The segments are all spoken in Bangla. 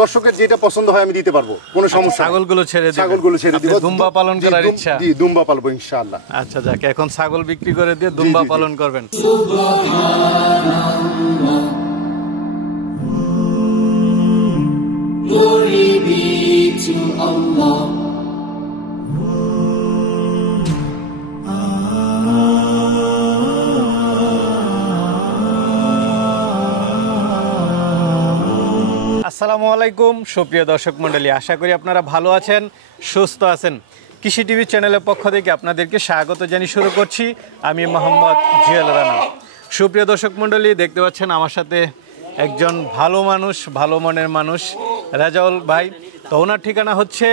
দর্শকের যেটা পছন্দ হয় আমি দিতে পারবো, কোনো সমস্যা। ছাগলগুলো ছেড়ে দিবেন? ছাগলগুলো ছেড়ে দিব। দুম্বা পালন করার ইচ্ছা? জি, দুম্বা পালবো ইনশাআল্লাহ। আচ্ছা, যাক, এখন ছাগল বিক্রি করে দিয়ে দুম্বা পালন করবেন। Glory be to Allah. আসসালামু আলাইকুম সুপ্রিয় দর্শক মণ্ডলী, আশা করি আপনারা ভালো আছেন, সুস্থ আছেন। কৃষি টিভি চ্যানেলের পক্ষ থেকে আপনাদেরকে স্বাগত জানিয়ে শুরু করছি আমি মোহাম্মদ জিয়াল রানা। সুপ্রিয় দর্শক মণ্ডলী, দেখতে পাচ্ছেন আমার সাথে একজন ভালো মানুষ, ভালো মনের মানুষ, রাজাউল ভাই। তো ওনার ঠিকানা হচ্ছে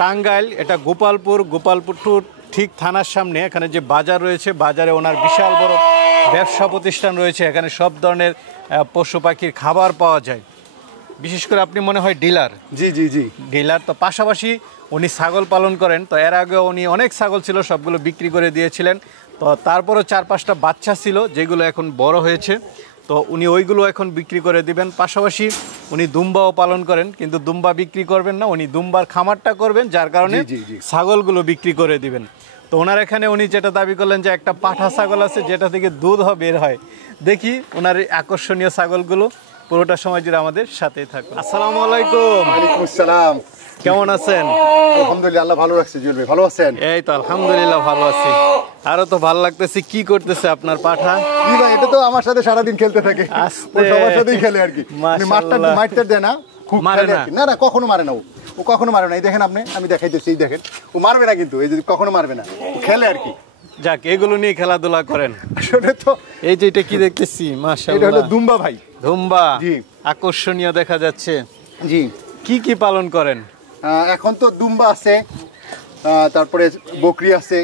টাঙ্গাইল, এটা গোপালপুর টু ঠিক থানার সামনে। এখানে যে বাজার রয়েছে, বাজারে ওনার বিশাল বড় ব্যবসা প্রতিষ্ঠান রয়েছে। এখানে সব ধরনের পশু পাখির খাবার পাওয়া যায়। বিশেষ করে আপনি মনে হয় ডিলার? জি জি জি, ডিলার। তো পাশাপাশি উনি ছাগল পালন করেন। তো এর আগে উনি অনেক ছাগল ছিল, সবগুলো বিক্রি করে দিয়েছিলেন। তো তারপরও 4-5টা বাচ্চা ছিল যেগুলো এখন বড় হয়েছে, তো উনি ওইগুলো এখন বিক্রি করে দিবেন। পাশাপাশি উনি দুম্বাও পালন করেন, কিন্তু দুম্বা বিক্রি করবেন না, উনি দুম্বার খামারটা করবেন, যার কারণে ছাগলগুলো বিক্রি করে দিবেন। তো ওনার এখানে উনি যেটা দাবি করলেন যে একটা পাঠা ছাগল আছে যেটা থেকে দুধ বের হয়। দেখি ওনার এই আকর্ষণীয় ছাগলগুলো, পুরোটা সময় জুড়ে আমাদের সাথেই থাকুন। আসসালামু আলাইকুম। ওয়ালাইকুম আসসালাম। কেমন আছেন? আলহামদুলিল্লাহ, আল্লাহ ভালো রাখছে। জিয়াল ভাই ভালো আছেন? এই তো আলহামদুলিল্লাহ ভালো আছি। আরো তো ভালো লাগতেছে। কি করতেছে আপনার পাঠা? জি ভাই, এটা তো আমার সাথে সারাদিন খেলতে থাকে, ও সবার সাথেই খেলে আর কি। মারতে দেয় না, খুব মারে খেলে না? আর কি। না কখনো মারে না, ও কখনো মারে না। এই দেখেন আপনি, আমি দেখাইতেছি, এই দেখেন ও মারবে না, কিন্তু এই যে কখনো মারবে না, ও খেলে আর কি। যাক, এগুলো নিয়ে খেলাধুলা করেন। আসলে তো এই যে এটা কি দেখতেছি, মাশাআল্লাহ, এটা হলো দুম্বা ভাই। দুম্বা? জি। আকর্ষণীয় দেখা যাচ্ছে। জি। কি পালন করেন? এখন তো দুম্বা আছে, তারপরে বকরি আছে।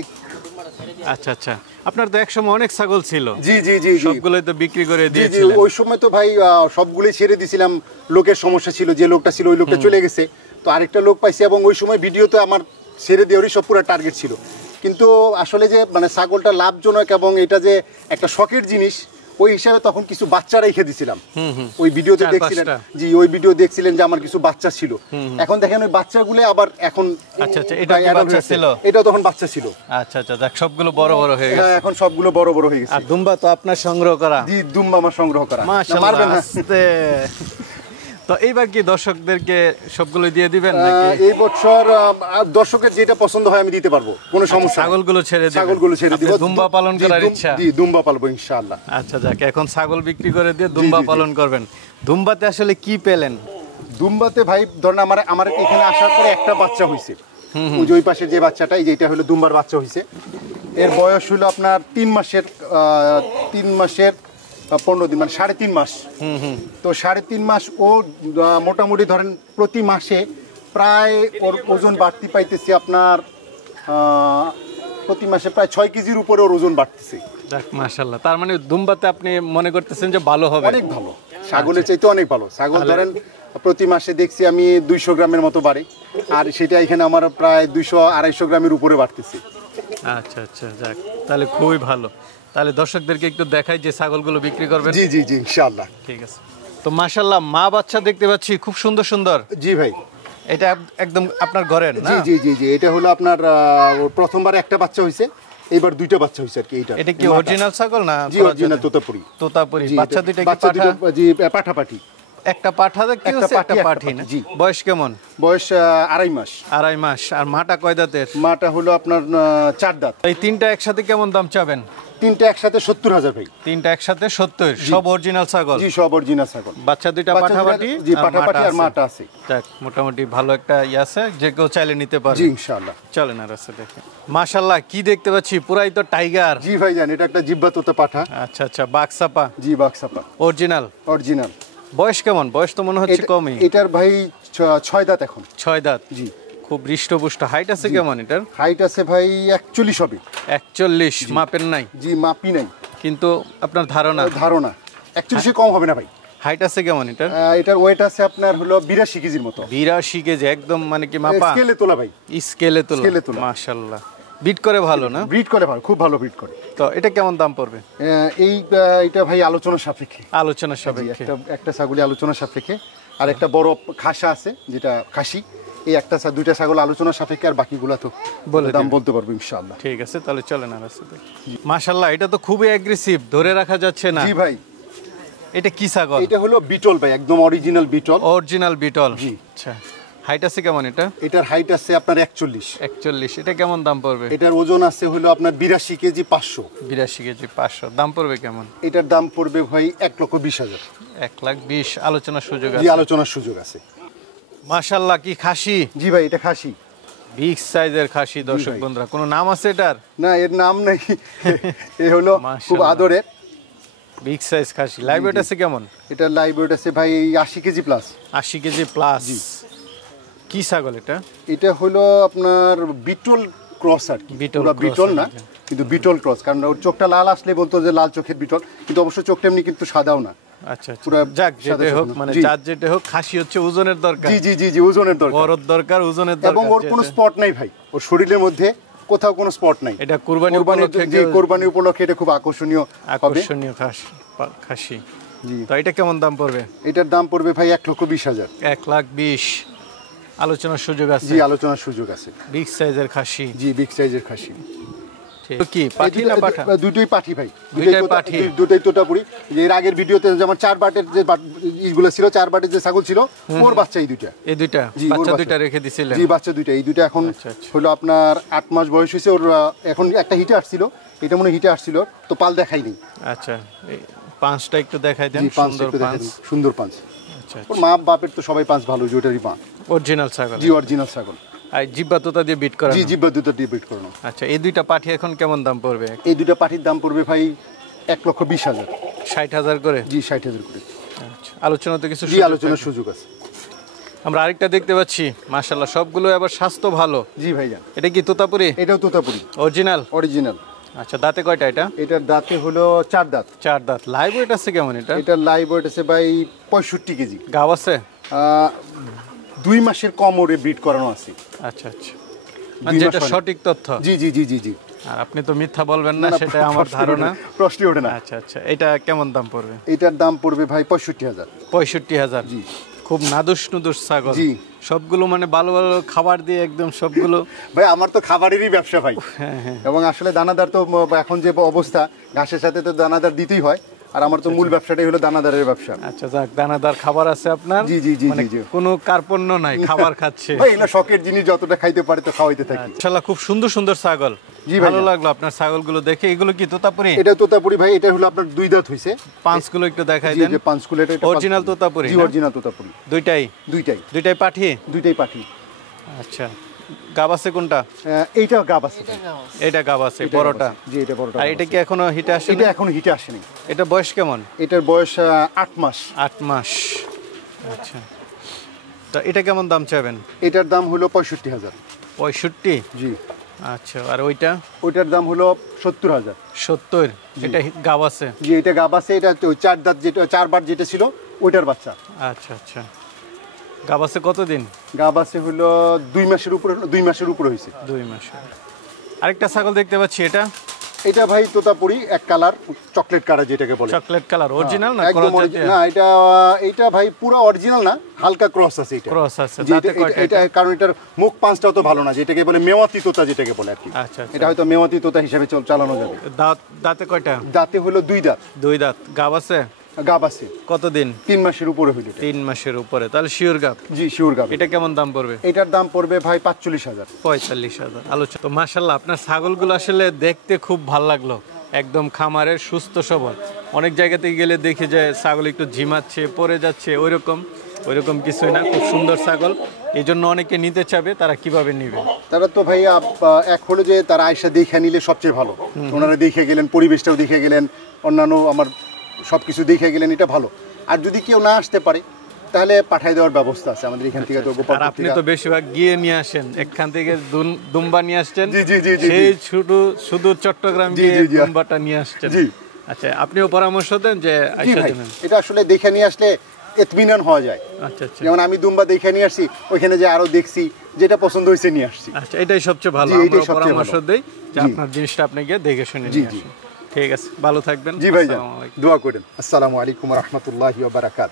আচ্ছা আচ্ছা, আপনার তো একসময় অনেক ছাগল ছিল। জি জি জি, সবগুলোই তো বিক্রি করে জি জি। দিয়েছিলেন। ওই সময় তো ভাই সবগুলোই ছেড়ে দিছিলাম, লোকের সমস্যা ছিল, যে লোকটা ছিল ওই লোকটা চলে গেছে, তো আরেকটা লোক পাইছি। এবং ওই সময় ভিডিওতে আমার ছেড়ে দেওয়ারই সব পুরো টার্গেট ছিল। কিন্তু আসলে যে মানে ছাগলটা লাভজনক এবং এটা যে একটা শখের জিনিস, ওই হিসাবে তখন কিছু বাচ্চা রেখে দিছিলাম। ওই ভিডিওতে দেখছিলেন, জি, ওই ভিডিও দেখছিলেন যে আমার কিছু বাচ্চা ছিল। এখন দেখেন ওই বাচ্চাগুলো আবার এখন। আচ্ছা আচ্ছা, এটা কি বাচ্চা ছিল? এটাও তখন বাচ্চা ছিল। আচ্ছা আচ্ছা, যাক, সবগুলো বড় হয়ে গেছে। এখন সবগুলো বড় হয়ে গেছে। আর দুম্বা তো আপনার সংগ্রহ করা? জি, দুম্বা আমার সংগ্রহ করা। মাশাআল্লাহ। আস্তে। তো এইবার কি দর্শকদেরকে সবগুলো দিয়ে দিবেন নাকি? এই বছর দর্শকের যেটা পছন্দ হয় আমি দিতে পারবো, কোনো সমস্যা। ছাগলগুলো ছেড়ে দিবেন? ছাগলগুলো ছেড়ে দিব। দুম্বা পালন করার ইচ্ছা? জি, দুম্বা পালবো ইনশাআল্লাহ। আচ্ছা, যাক, এখন ছাগল বিক্রি করে দিয়ে দুম্বা পালন করবেন। দুম্বাতে আসলে কি পেলেন? দুম্বাতে ভাই ধরেন আমার এখানে আসার পরে একটা বাচ্চা হয়েছে, ওই পাশে যে বাচ্চাটা, এই যে এটা হলো দুম্বার বাচ্চা হয়েছে। এর বয়স হলো আপনার 3 মাসের 15 দিন, মানে 3.5 মাস। তো 3.5 মাস ও মোটামুটি ধরেন প্রতি মাসে প্রায় ওর ওজন বাড়তি পাইতেছি আপনার, প্রতি মাসে প্রায় 6 কেজির উপরে ওর ওজন বাড়তেছে। যাক, মাশাআল্লাহ। তার মানে দুম্বাতে আপনি মনে করতেছেন যে ভালো হবে? অনেক ভালো, ছাগলের চাইতে অনেক ভালো। ছাগল ধরেন প্রতি মাসে দেখছি আমি 200 গ্রামের মতো বাড়ে, আর সেটা এখানে আমার প্রায় 200-250 গ্রামের উপরে বাড়তেছে। আচ্ছা আচ্ছা, যাক, তাহলে খুবই ভালো। তাহলে দর্শকদেরকে একটু দেখাই যে ছাগলগুলো বিক্রি করবেন। জি জি জি, ইনশাআল্লাহ। ঠিক আছে। তো মাশাআল্লাহ, মা বাচ্চা দেখতে পাচ্ছি খুব সুন্দর সুন্দর। জি ভাই, এটা একদম আপনার ঘরের না? জি জি জি জি, এটা হলো আপনার প্রথমবার একটা বাচ্চা হইছে, এবার 2টা বাচ্চা হইছে আর কি। এটা কি অরিজিনাল ছাগল না? জি, অরিজিনাল তোতাপুরি। বাচ্চা দুইটা কি বাচ্চা দুটো? জি, পাঠাপাঠি। একটা পাঠা দেখতে হচ্ছে, একটা পাঠি না? জি। বয়স কেমন? বয়স 2.5 মাস। 2.5 মাস। আর মাটা কয় দাঁতের? মাটা হলো আপনার 4 দাঁত। এই তিনটা একসাথে কেমন দাম চাবেন? তিনটা একসাথে 70,000 ভাই। তিনটা একসাথে 70? সব অরিজিনাল ছাগল? জি, সব অরিজিনাল ছাগল। বাচ্চা দুইটা পাঠাপাঠি? জি, পাঠাপাঠি আর মাটা আছে। যাক, মোটামুটি ভালো একটা আছে, যে কেউ চাইলে নিতে পারে। জি, ইনশাআল্লাহ। চলেন আর আছে দেখেন। মাশাআল্লাহ, কি দেখতে পাচ্ছি, পুরাই তো টাইগার। জি ভাই জান, এটা একটা জিব্বা তোতা পাঠা। আচ্ছা আচ্ছা, বাক্সাপা? জি, বাক্সাপা অরিজিনাল। অরিজিনাল। বয়স কেমন? বয়স তো মনে হচ্ছে কমই। এটার ভাই 6 দাঁত এখন। 6 দাঁত? জি। খুব হৃষ্টপুষ্ট। হাইট আছে কেমন এটার? হাইট আছে ভাই 41 হবে। 41? মাপের নাই? জি, মাপি নাই, কিন্তু আপনার ধারণা? 41 কম হবে না ভাই। হাইট আছে কেমন এটার? এটার ওয়েট আছে আপনার হলো 82 কেজির মতো। 82 কেজি? একদম মানে কি মাপা? স্কেলে তোলা ভাই। স্কেলে তোলা। মাশাআল্লাহ। বিট করে ভালো না? ব্রিড করে ভালো, খুব ভালো ব্রিড করে। তো এটা কেমন দাম পড়বে? এইটা ভাই আলোচনা সাপেক্ষে। আলোচনা সাপেক্ষে? একটা ছাগলি আলোচনা সাপেক্ষে। আর একটা বড় খাসা আছে যেটা খাসি। এই একটা দুইটা ছাগল আলোচনা সাপেক্ষে, আর বাকিগুলো তো বলে দাম দিবেন। বলতে পারবো ইনশাআল্লাহ। ঠিক আছে, তাহলে চলেন আর রাস্তাতে। মাশাআল্লাহ, এটা তো খুবই অ্যাগ্রেসিভ, ধরে রাখা যাচ্ছে না। জি ভাই, এটা কি ছাগল? এটা হলো বিটল ভাই, একদম অরিজিনাল বিটল। Original beetle. জি। আচ্ছা, হাইট আছে কেমন এটা? এটার হাইট আছে আপনার 41। 41। এটা কেমন দাম পড়বে? এটার ওজন আছে হলো আপনার 82 কেজি 500। 82 কেজি 500। দাম পড়বে কেমন? এটার দাম পড়বে ভাই 1,20,000। 1,20,000। আলোচনার সুযোগ জি, আছে। আলোচনার সুযোগ আছে। মাশাআল্লাহ, কি খাসি! জি ভাই, এটা খাসি। বিগ সাইজের খাসি। দর্শক ভাই। বন্ধুরা, কোনো নাম আছে এটার? না, এর নাম নেই। এ হলো খুব মাশাআল্লাহ। আদরের। বিগ সাইজ খাসি। লাইভ ওয়েট আছে কেমন? এটার লাইভ ওয়েট আছে ভাই 80 কেজি প্লাস। 80 KG plus. কি ছাগল এটা? এটা হলো আপনার বিটল ক্রস আর কি। বিটল পুরো cross বিটল না, আর কি। কিন্তু বিটল ক্রস, কারণ ওর চোখটা লাল আসলে বলতো যে লাল চোখের বিটল, কিন্তু অবশ্য চোখটা এমনি কিন্তু সাদাও না। আচ্ছা আচ্ছা। পুরা যাক, সাদা যেটা হোক, সাদা। মানে জি। যার যেটা হোক, খাসি হচ্ছে ওজনের দরকার। জি জি জি জি, ওজনের দরকার। বড়র দরকার, ওজনের দরকার। এবং ওর কোনো যেটা- স্পট নাই ভাই, ওর শরীরের মধ্যে কোথাও কোনো স্পট নাই। এটা কুরবানি কোরবানির উপলক্ষে যে কোরবানি উপলক্ষে এটা খুব আকর্ষণীয় হবে। আকর্ষণীয় খাসি। জি। তো এটা কেমন দাম পড়বে? এটার দাম পড়বে ভাই 1,20,000। 1,20,000। আলোচনার সুযোগ আছে। জি, আলোচনার সুযোগ আছে। বিগ সাইজের খাসি। জি, বিগ সাইজের খাসি। ঠিক। কি পাঠি না পাঠা? দুটোই পাঠি ভাই, দুইটাই পাঠি। দুটোই তোতাপুরি। যে এর আগের ভিডিওতে যেমন 4 বাটের যে ইগুলো ছিল, 4 বাটের যে ছাগল ছিল, ওর বাচ্চা এই দুইটা। এই দুইটা জি, ওর বাচ্চা বাচ্চা। দুইটা রেখে দিছিলেন? জি, বাচ্চা দুইটা। এই দুইটা এখন আচ্ছা, আচ্ছা। হলো আপনার 8 মাস বয়স হয়েছে ওর। এখন একটা হিটে আসছিল, এটা মনে হয় হিটে আসছিল, তো পাল দেখাইনি। আচ্ছা, এই পাঁচটা একটু দেখাই দেন। জি, পাঁচ সুন্দর একটু পাঁচ। দেখেন, সুন্দর পাঁচ। আচ্ছা, ওর মা বাপের তো সবাই পাঁচ ভালো, ওটারই মা। অরিজিনাল ছাগল। জি, অরিজিনাল ছাগল। আর জিব্বা তোতা দিয়ে বিট করা? জি, জিব্বা দুটো দিয়ে বিট করানো। আচ্ছা, এই দুইটা পাঠি এখন কেমন দাম পড়বে? এই দুটো পাঠির দাম পড়বে ভাই 1,20,000। 60,000 করে? জি, 60,000 করে। আচ্ছা, আলোচনাতে কিছু জি, সুযোগ আলোচনার থাকবে? সুযোগ আছে। আমরা আরেকটা দেখতে পাচ্ছি, মাশাআল্লাহ, সবগুলো আবার স্বাস্থ্য ভালো। জি ভাইয়া, এটা কি তোতাপুরি? এটাও তোতাপুরি অরিজিনাল? অরিজিনাল। আচ্ছা, দাঁতে কয়টা এটা? এটার দাঁতে হলো 4 দাঁত। 4 দাঁত। লাইভ ওয়েট আছে কেমন এটা? এটার লাইভ ওয়েট আছে ভাই 65 কেজি। গাব আছে? 2 মাসের কম ওরে ব্রিড করানো আছে। আচ্ছা আচ্ছা, 2 মাস যেটা হয় না। সঠিক তথ্য। জি জি জি জি জি। আর আপনি তো মিথ্যা বলবেন না, সেটা আমার ধারণা। প্রশ্নই ওঠে না। আচ্ছা আচ্ছা, এটা কেমন দাম পড়বে? এটার দাম পড়বে ভাই 65,000। 65,000? জি। খুব নাদুস নুদুস ছাগল। জি। সবগুলো মানে ভালো ভালো খাবার দিয়ে একদম সবগুলো। ভাই আমার তো খাবারেরই ব্যবসা ভাই। হ্যাঁ হ্যাঁ। এবং আসলে দানাদার তো এখন যে অবস্থা, ঘাসের সাথে তো দানাদার দিতেই হয়, আর আমার তো মূল ব্যবসাটাই হলো দানাদারের ব্যবসা। আচ্ছা, যাক, দানাদার খাবার আছে আপনার। জি, জি, জি, মানে জি, জি। কোনো কার্পণ্য নাই, খাবার খাচ্ছে। ভাই এগুলো শখের জিনিস, যতটা খাইতে পারে তো খাওয়াইতে থাকি। মাশাআল্লাহ, খুব সুন্দর সুন্দর ছাগল। জি ভাইয়া। ভালো লাগলো আপনার ছাগলগুলো দেখে। এগুলো কি তোতাপুরি? এটা তোতাপুরি ভাই, এটা হলো আপনার 2 দাঁত হইছে। পাঁচগুলো একটু দেখাই জি, দেন। যে পাঁচকুলে এটা Original তোতাপুরি জি, না? অরিজিনাল তোতাপুরি। দুইটাই? দুইটাই দুইটাই পাঠি? দুইটাই পাঠি। আচ্ছা, গাব আছে কোনটা? এইটা গাব আছে। এটা গাব আছে, এটা বড়টা। গাব আছে। জি, এটা বড়টা। আর এটা কি এখনো হিটে আসেনি? এটা এখন হিটে আসেনি। এটা বয়স কেমন? এটার বয়স 8 মাস। 8 মাস। আচ্ছা, তো এটা কেমন দাম চাবেন? এটার দাম হলো 65,000। 65? জি। আচ্ছা, আর ওইটা? ওইটার দাম হলো 70,000। 70? এটা গাব আছে? জি, এটা গাব আছে। এটা ওই 4 দাঁত, যেটা 4 বার যেটা ছিল ওইটার বাচ্চা। আচ্ছা আচ্ছা, গাব আছে কতদিন? গাব আছে হলো 2 মাসের উপরে, 2 মাসের উপরে হয়েছে। 2 মাস। আরেকটা ছাগল দেখতে পাচ্ছি, এটা? এটা ভাই তোতাপুরি, এক কালার, চকলেট কালার যেটাকে বলে। Chocolate colour. অরিজিনাল না একদম ক্রস original- না, এটা ভাই পুরো অরিজিনাল না, হালকা ক্রস আছে এটা। ক্রস আছে? জি, দাঁতে কয়টা এটা এটা? কারণ এটার মুখ পাঁচটাও তো ভালো না, যেটাকে বলে মেওয়াতি তোতা যেটাকে বলে আর কি। আচ্ছা আচ্ছা। এটা হয়তো মেওয়াতি তোতা হিসাবে চালানো যাবে। দাঁতে কয়টা? দাঁতে হলো 2 দাঁত। 2 দাঁত। গাব আছে? গাব আছে। কতদিন? 3 মাসের উপরে হইল। 3 মাসের উপরে, তাহলে শিওর গাব। জি, শিওর গাব। এটা কেমন দাম পড়বে? এটার দাম পড়বে ভাই 45,000। 45,000। আলোচনা তো মাশাআল্লাহ, আপনার ছাগলগুলো আসলে দেখতে খুব ভালো লাগলো। একদম খামারের, সুস্থ সবল। অনেক জায়গাতে গেলে দেখি যে ছাগল একটু ঝিমাচ্ছে, পড়ে যাচ্ছে, ওইরকম কিছুই না, খুব সুন্দর ছাগল। এই জন্য অনেকে নিতে চাবে। তারা কিভাবে নিবে? তারা তো ভাই এক হলো যে তারা আয়সা দেখে নিলে সবচেয়ে ভালো। ওনারা দেখে গেলেন, পরিবেশটাও দেখে গেলেন, অন্যান্য আমার সবকিছু দেখে গেলেন, এটা ভালো। আর যদি কেউ না আসতে পারে তাহলে পাঠাই দেওয়ার ব্যবস্থা আছে আমাদের এখান থেকে। তো আর আপনি তো বেশিরভাগ গিয়ে নিয়ে আসেন, এখান থেকে দুম্বা নিয়ে আসছেন। জি জি জি জি। সেই শুধু চট্টগ্রাম জি, গিয়ে জি, জি। দুম্বাটা নিয়ে আসছেন। জি। আচ্ছা, আপনিও পরামর্শ দেন যে জি আইসা ভাই, দেবেন। এটা আসলে দেখে নিয়ে আসলে ইতমিনান হওয়া যায়। আচ্ছা আচ্ছা যেমন আমি দুম্বা দেখে নিয়ে আসছি, ওইখানে যে আরো দেখছি, যেটা পছন্দ হয়েছে নিয়ে আসছি। আচ্ছা, এটাই সবচেয়ে ভালো। জি, এটাই আমরা সবচেয়ে পরামর্শ ভালো। দেই যে জি। আপনার জিনিসটা আপনি গিয়ে দেখে শুনে জি, নিয়ে জি। আসুন। ঠিক আছে, ভালো থাকবেন। জি ভাই, আসসালামু আলাইকুম। দোয়া করেন। আসসালামু আলাইকুম ওয়া রাহমাতুল্লাহি ওয়া বারাকাতুহু।